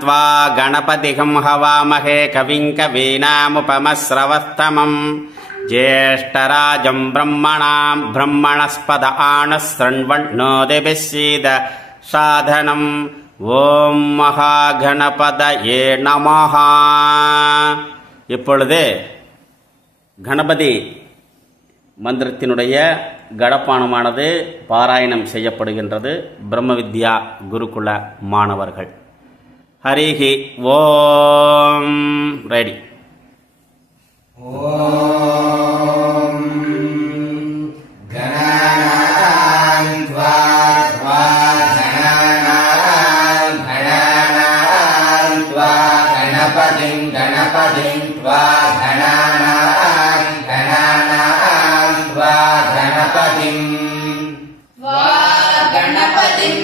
त्वा गणपतिं हवामहे कविं कवीनामुपमश्रवस्तमम् ज्येष्ठराजं ब्रह्मणस्पद आनशृण्वन्नोतिभिः सीद साधनम् ஓம் மகாகணபதயே நமஹ. இப்பொழுது கணபதி மந்திரத்தினுடைய கடப்பானமானது பாராயணம் செய்யப்படுகின்றது. பிரம்ம வித்யா குருகுல மாணவர்கள். ஹரிஹி ஓம். ரெடி. गणपतिं त्वा गणानां त्वा गणपतिं त्वा गणपतिं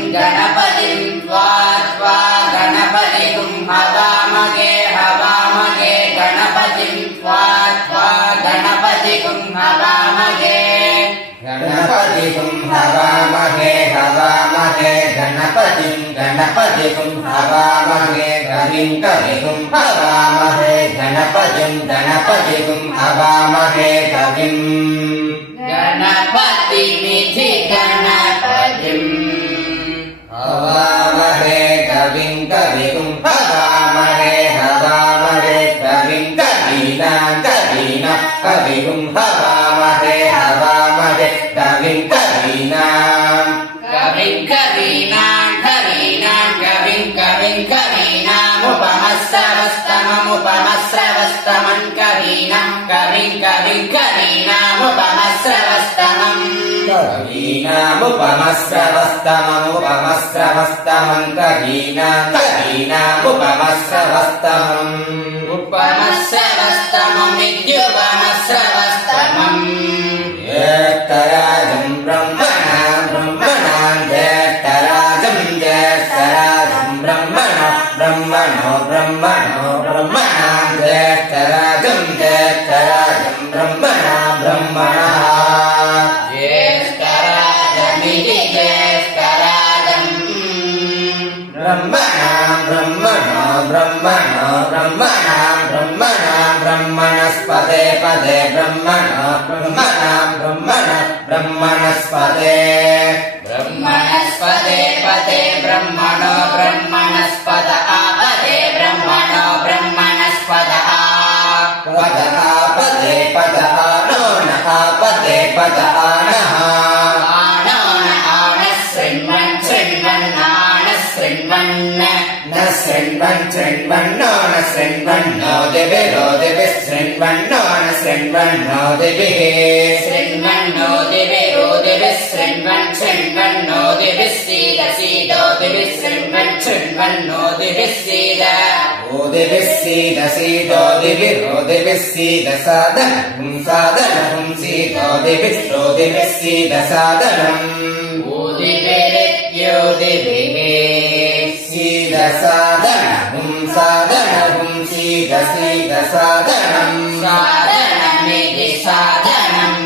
हवामहे गणपतिं त्वा गणपतिं हवामहे गणपतिं हवामहे गणपतिं हवामहे कविं हवामहे गणपतिं हवामहे कविं गणपतिमिति गणपतिं हवामहे कविं हवामहे कविं कवीनां कविं हवामहे कविं कवीनामुपमश्रवस्तमम् उपमश्रवस्तमम् ज्येष्ठराजं ब्रह्मणां ज्येष्ठराजं ब्रह्मणां ज्येष्ठराजं ब्रह्मणः ज्येष्ठराजमिति ज्येष्ठराजं ब्रह्मणस्पते पदे ब्रह्मणस्पते पदे ब्रह्मणस्पद आपदे ब्रह्मणस्पद आपदे पद आनो न आपदे पद आनः शृण्वन्नो न शृण्वन्नो दिभिः शृण्वन्नो न शृण्वन्नो दिभिः शृण्वन्नो दिभिः सीदो दिभिः शृण्वन्नो दिभिः सीद सीदो दिभिः सीद साधनम् सीदो दिभिः सीद साधनम् सीद साधनम् सीद साधनम् साधनमिति साधनम्